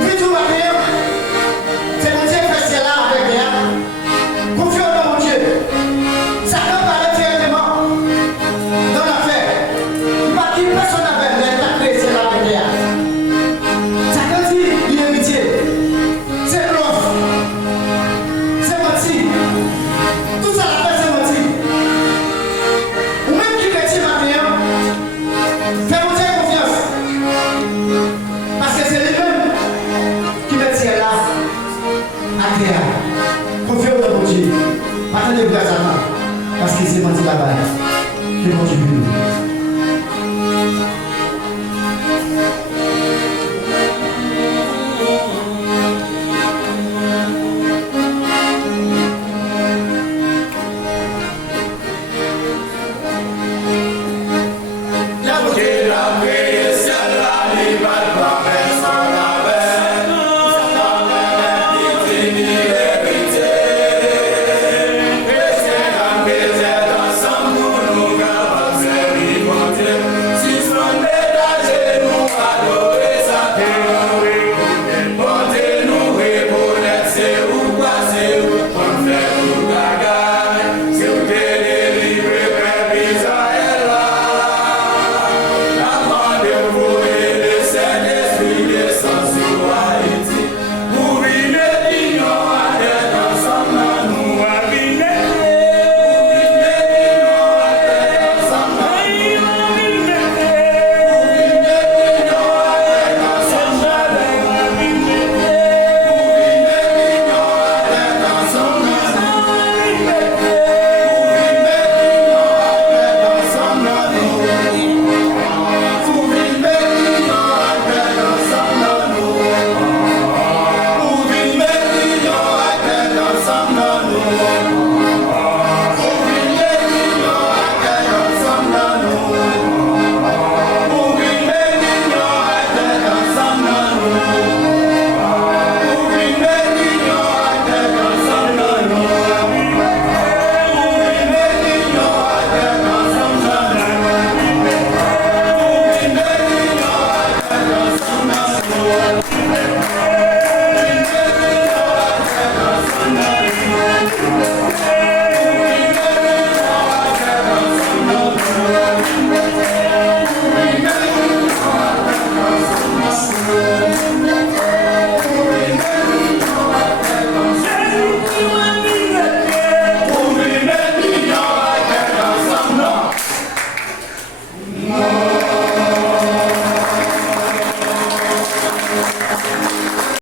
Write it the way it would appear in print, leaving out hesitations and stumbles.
Puis tout va bien. C'est mon Dieu qui fait cela avec rien. Confions dans mon Dieu. Ça peut paraître directement dans l'affaire. Pas qui personne n'avait rien à créer cela avec rien. Ça peut dire l'inimitié. C'est bluff. C'est menti. Tout ça la fait, c'est menti. Ou même qui retire maintenant, fais mon Dieu confiance. Parce que c'est lui-même qui me tient là, à terre. Confions dans mon Dieu. Attendez vous à ça, parce que c'est menti là-bas. Que mon Dieu bénisse.